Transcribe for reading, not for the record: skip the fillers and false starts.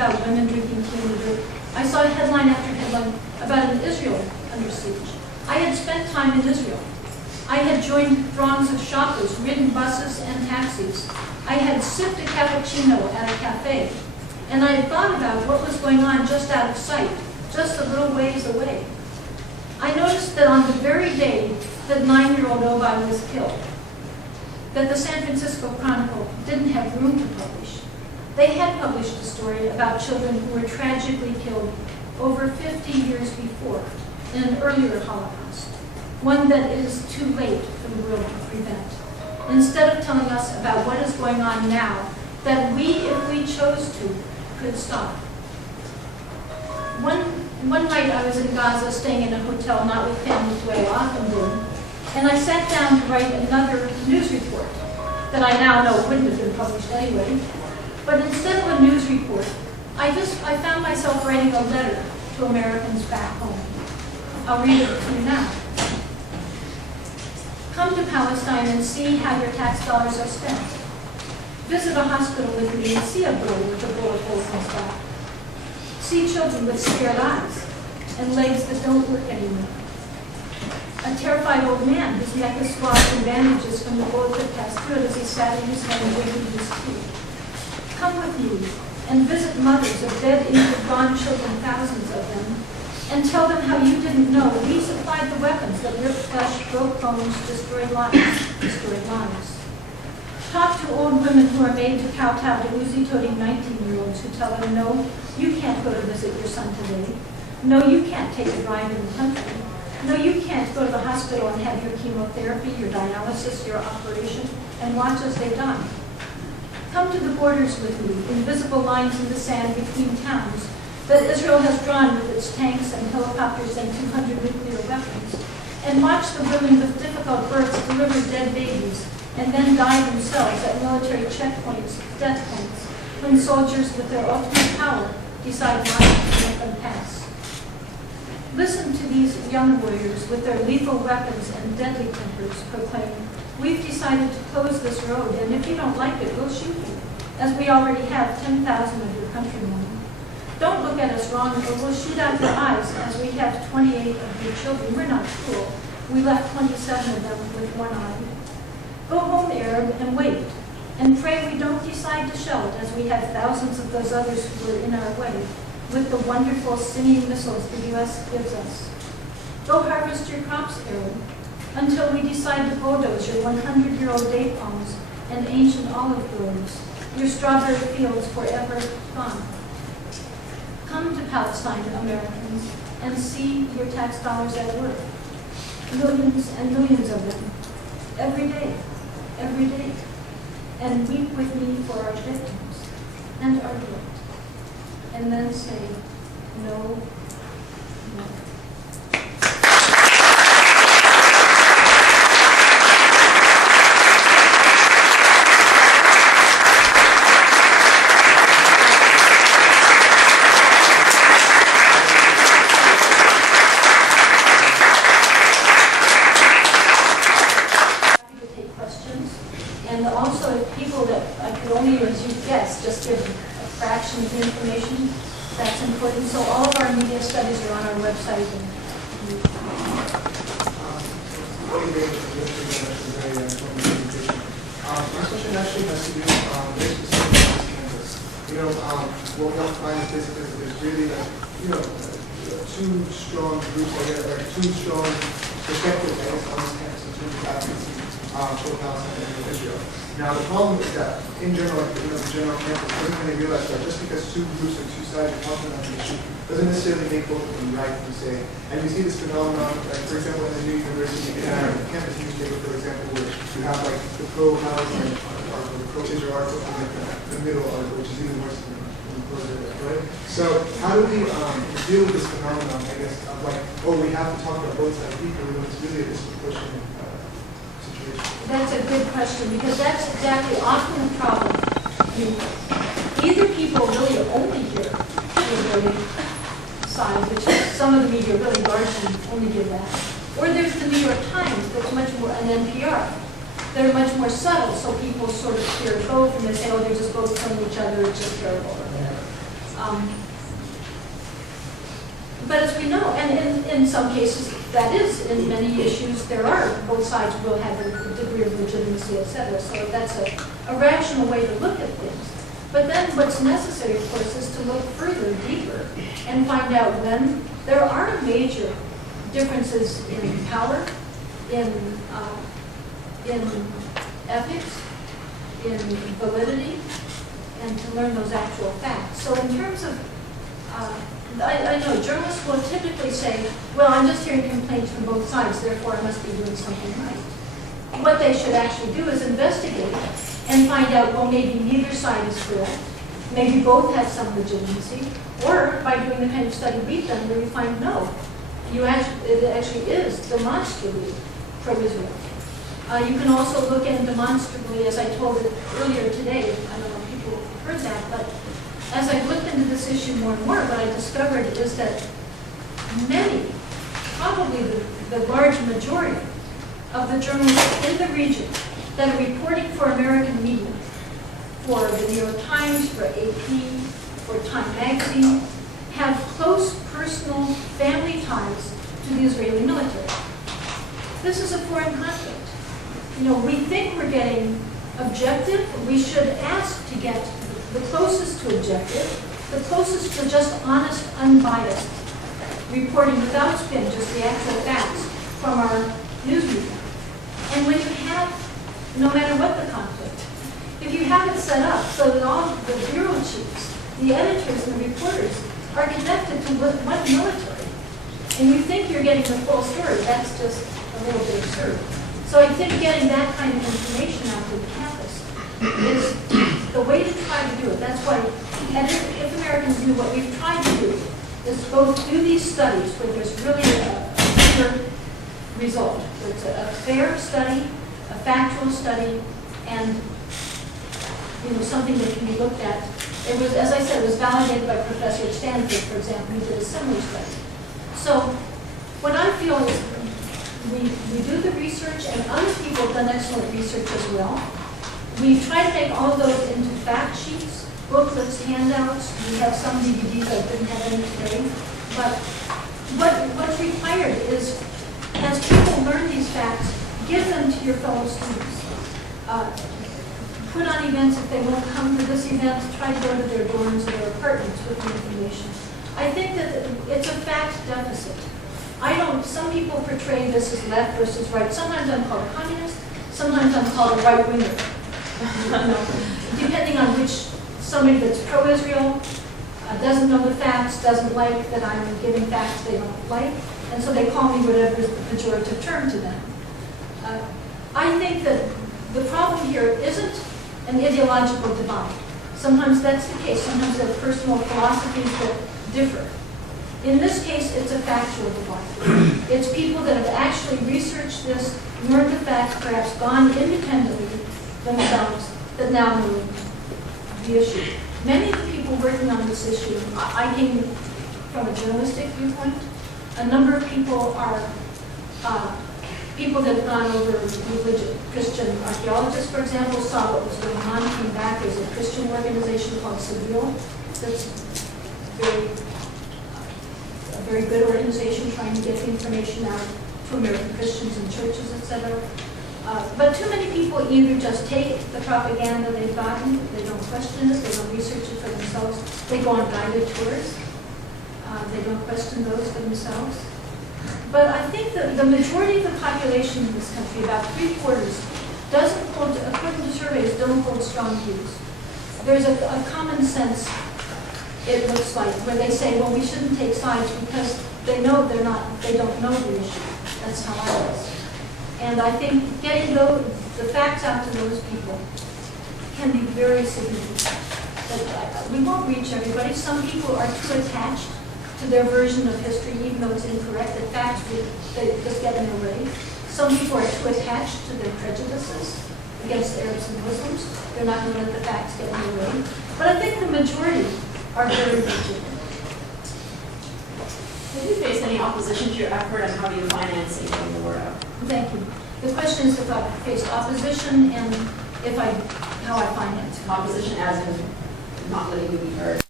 about women drinking tea in the dirt, I saw headline after headline about an Israel under siege. I had spent time in Israel. I had joined throngs of shoppers, ridden buses and taxis. I had sipped a cappuccino at a cafe. And I had thought about what was going on just out of sight, just a little ways away. I noticed that on the very day that 9-year-old Obai was killed, that the San Francisco Chronicle didn't have room to publish. They had published a story about children who were tragically killed over 50 years before in an earlier Holocaust, one that is too late for the world to prevent. Instead of telling us about what is going on now, that we, if we chose to, could stop. One night I was in Gaza staying in a hotel, not with family, the way I often do, and I sat down to write another news report that I now know wouldn't have been published anyway. But instead of a news report, I found myself writing a letter to Americans back home. I'll read it to you now. Come to Palestine and see how your tax dollars are spent. Visit a hospital with me and see a boy with a bullet hole in his back. See children with scared eyes and legs that don't work anymore. A terrified old man whose neck is swathed in bandages from the bullet that passed through it as he sat in his home waiting his teeth. Come with me and visit mothers of dead, injured, gone children, thousands of them, and tell them how you didn't know we supplied the weapons that ripped flesh, broke bones, destroyed lives. Talk to old women who are made to kowtow to Uzi-toting 19-year-olds who tell them, no, you can't go to visit your son today. No, you can't take a drive in the country. No, you can't go to the hospital and have your chemotherapy, your dialysis, your operation, and watch as they die. Come to the borders with me, invisible lines in the sand between towns that Israel has drawn with its tanks and helicopters and 200 nuclear weapons, and watch the women with difficult births deliver dead babies and then die themselves at military checkpoints, death points, when soldiers with their ultimate power decide not to let them pass. Listen to these young warriors with their lethal weapons and deadly tempers proclaim, we've decided to close this road, and if you don't like it, we'll shoot you, as we already have 10,000 of your countrymen. Don't look at us wrong, or we'll shoot out your eyes, as we have 28 of your children. We're not cruel. We left 27 of them with one eye. Go home, Arab, and wait, and pray we don't decide to shell it, as we have thousands of those others who were in our way, with the wonderful singing missiles the U.S. gives us. Go harvest your crops, Arab, until we decide to bulldoze your 100-year-old date palms and ancient olive groves, your strawberry fields forever gone. Come to Palestine, Americans, and see your tax dollars at work. Millions and millions of them, every day, and weep with me for our victims and our guilt. And then say, no, no. Happy to take questions. And also, if people that I could only, as you guess, just give a fraction of the information, that's important. So all of our media studies are on our website. My question actually has to do very specific with this campus. What we'll find is basically that there's really two strong groups, or two strong perspectives, on this campus in terms of advocacy for Palestine and Israel. Now the problem is that in general, the general campus doesn't really realize that just because two groups or two sides are talking about the issue doesn't necessarily make both of them right per se. And we see this phenomenon, like for example, in the New University, in our campus newspaper, for example, where you have like the pro-Palestine article, the pro-Israel article, and like the middle article, which is even worse than the closer, right? So how do we deal with this phenomenon, I guess, of like, oh, we have to talk about both sides equally when it's really a disproportionate situation? That's a good question, because that's exactly often the problem. Either people really only hear the Israeli side, which some of the media really largely only give that, or there's the New York Times that's much more, an NPR. They're much more subtle, so people sort of hear both, and they say, oh, they're just both killing each other, it's just terrible, or whatever. But as we know, and in some cases, that is, in many issues, both sides will have a degree of legitimacy, et cetera. So that's a rational way to look at things. But then what's necessary, of course, is to look further, deeper, and find out when there are major differences in power, in ethics, in validity, and to learn those actual facts. So in terms of, I know journalists will typically say, well, I'm just hearing complaints from both sides, therefore I must be doing something right. What they should actually do is investigate and find out, well, maybe neither side is correct, maybe both have some legitimacy, or by doing the kind of study we've done where you find no, it actually is demonstrably pro-Israel. You can also look at demonstrably, as I told it earlier today, I don't know if people heard that, but as I looked into this issue more and more, what I discovered is that many, probably the large majority of the journalists in the region that are reporting for American media, for the New York Times, for AP, for Time Magazine, have close personal family ties to the Israeli military. This is a foreign conflict. You know, we think we're getting objective. We should ask to get the closest to objective, the closest to just honest, unbiased reporting without spin, just the actual facts from our news media. And when you have, no matter what the conflict, if you have it set up so that all the bureau chiefs, the editors, and the reporters are connected to what military, and you think you're getting the full story, that's just a little bit absurd. So I think getting that kind of information out to the campus is the way to try to do it. That's why, and if Americans knew what we've tried to do, is both do these studies where there's really a clear result. It's a fair study, a factual study, and something that can be looked at. It was, as I said, it was validated by a professor at Stanford, for example, who did a similar study. So what I feel is we do the research, and other people have done excellent research as well. We try to make all of those into fact sheets, booklets, handouts. We have some DVDs. I didn't have any today. But what's required is, as people learn these facts, give them to your fellow students. Put on events if they won't come to this event, try to go to their dorms or their apartments with the information. I think that it's a fact deficit. Some people portray this as left versus right. Sometimes I'm called a communist, sometimes I'm called a right-winger. Depending on which, somebody that's pro-Israel doesn't know the facts, doesn't like that I'm giving facts they don't like, and so they call me whatever is the pejorative term to them. I think that the problem here isn't an ideological divide. Sometimes that's the case. Sometimes there are personal philosophies that differ. In this case, it's a factual divide. It's people that have actually researched this, learned the facts, perhaps gone independently themselves, that now know the issue. Many of the people working on this issue, I came from a journalistic viewpoint. A number of people are people that have gone over religion. Christian archaeologists, for example, saw what was going on, came back. There's a Christian organization called Seville that's a very good organization trying to get the information out to American Christians and churches, etc. But too many people either just take the propaganda they've gotten, they don't question it, they don't research it for themselves, they go on guided tours, they don't question those for themselves. But I think that the majority of the population in this country, about 3/4, doesn't hold, according to surveys, don't hold strong views. There's a common sense, it looks like, where they say, well, we shouldn't take sides because they know they don't know the issue. That's how I was. And I think getting the facts out to those people can be very significant. But we won't reach everybody. Some people are too attached to their version of history, even though it's incorrect. The facts, they just get in their way. Some people are too attached to their prejudices against Arabs and Muslims. They're not going to let the facts get in their way. But I think the majority are very legitimate. Did you face any opposition to your effort, and how do you finance it from the word out? Thank you. The question is if I faced opposition and how I finance it. Opposition as in not letting you be heard.